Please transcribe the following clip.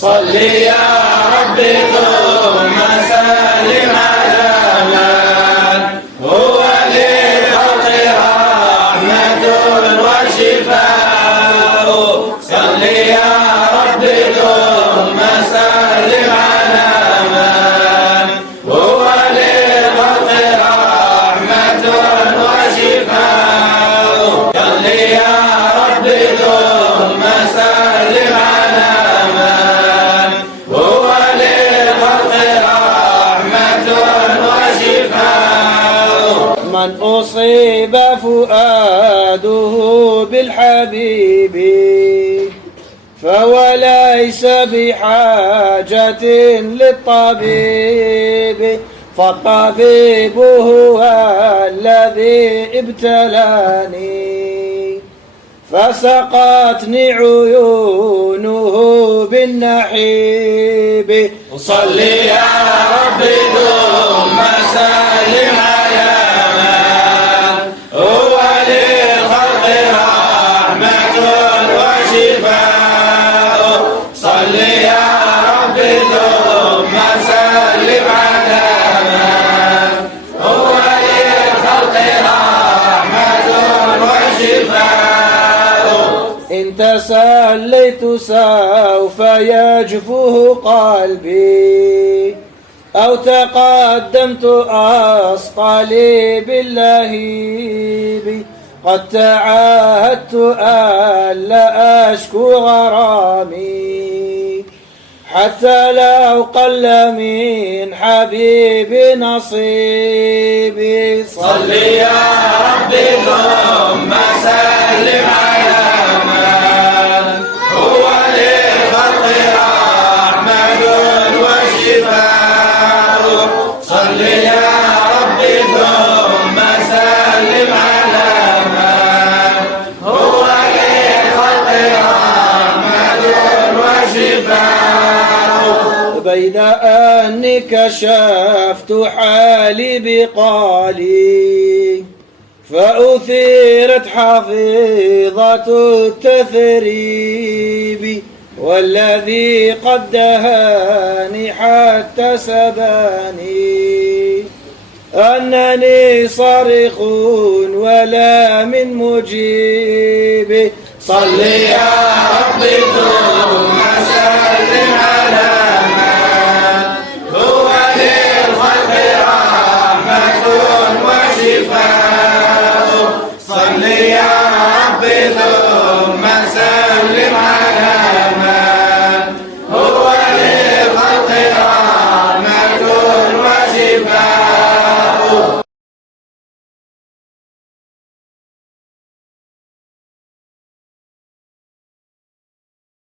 صل يا ربي ثم سلم على من هو للخلق رحمة وشفاء. صل يا ربي ثم سلم على من هو للخلق رحمة وشفاء. صل يا ربي ثم سلم على من هو للخلق رحمة وشفاء. من أصيب فؤاده بالحبيب فهو ليس بحاجة للطبيب، فالطبيب هو الذي ابتلاني فسقتني عيونه بالنحيب. صل يا ربي ثم سلم على من هو للخلق رحمة وشفاء. صل يا ربي ثم سلم على من هو للخلق رحمة وشفاء. إن تسليت سوف يجفو قلبي أو تقدمت أصقلي باللهيب. قد تعاهدت ألا أشكو غرامي حتى لو قل من حبيبي نصيبي. صل يا ربي ثم سلم على من هو للخلق رحمة وشفاء. صل يا ربي ثم سلم على من هو للخلق رحمة وشفاء. بين أني كشفت حالي بقالي فأثيرت حفيظة التثريب، والذي قد دهاني حتى سباني أنني صارخ ولا من مجيب. صل يا ربي ثم سلم على من هو للخلق رحمة وشفاء. صل يا ربي ثم سلم